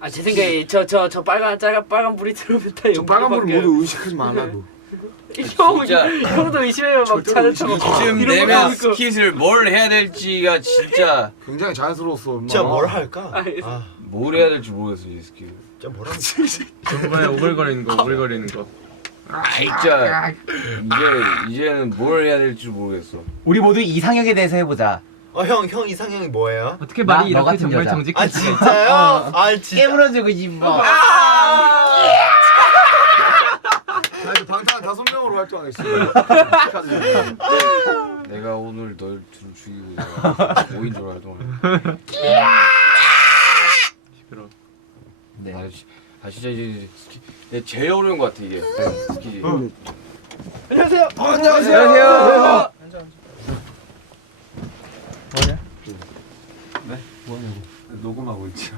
아 제 생각에 저 저 저 빨간 빨간 빨간 불이 들어오면 다 저 빨간 불 모두 의식하지 말라고. 형 진짜. 형도 의심해요 막 절대로 타고 지금 내면. 스킷을 뭘 해야 될지가 진짜 굉장히 자연스러웠어. 엄마. 진짜 뭘 할까? 아니. 아, 뭘 해야 될지 모르겠어 이 스킷. 진짜 뭘 하면 저번에 오글거리는 거 오글거리는 거 진짜 이제 이제는 뭘 해야 될지 모르겠어. 우리 모두 이상형에 대해서 해보자. 어, 형, 형 이상형이 뭐예요? 어떻게 나, 말이 너 이렇게 같은 정말 여자. 정직할 아, 있지? 진짜요? 어. 아, 진짜. 깨물어주고 싶어. 나 이제 방탄 다섯 명으로 활동하겠어. 내가 오늘 널 둘 죽이고 5인조로 활동할. 시끄러. 네. 아, 시- 아 진짜 이제 스킷 내 제일 어려운 것 같아 이게 스킷이. 안녕하세요. 안녕하세요. 녹음하고 있지요.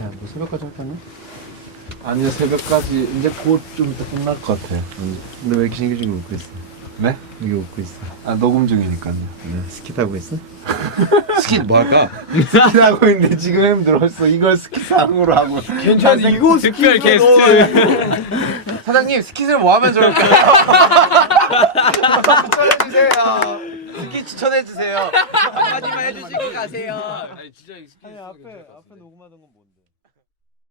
야, 뭐 새벽까지 할 거냐? 아니요 새벽까지 이제 곧 좀 이따 끝날 것 같아요. 근데 왜 이렇게 신경질게 웃고 있어? 네? 이게 웃고 있어. 아 녹음 중이니까요. 네, 스킷 하고 있어? 스킷 뭐 할까? 스킷 하고 있는데 지금 힘들었어. 이걸 스킷 상으로 하고. 괜찮아 이거 특별 게스트 사장님 스킷을 뭐 하면 좋을까요? 추천해주세요. 스킷 추천해 주세요. 한마디만 해주시고 가세요. 아니 진짜 이 스킷. 앞에 앞에 녹음하던 건 뭔데?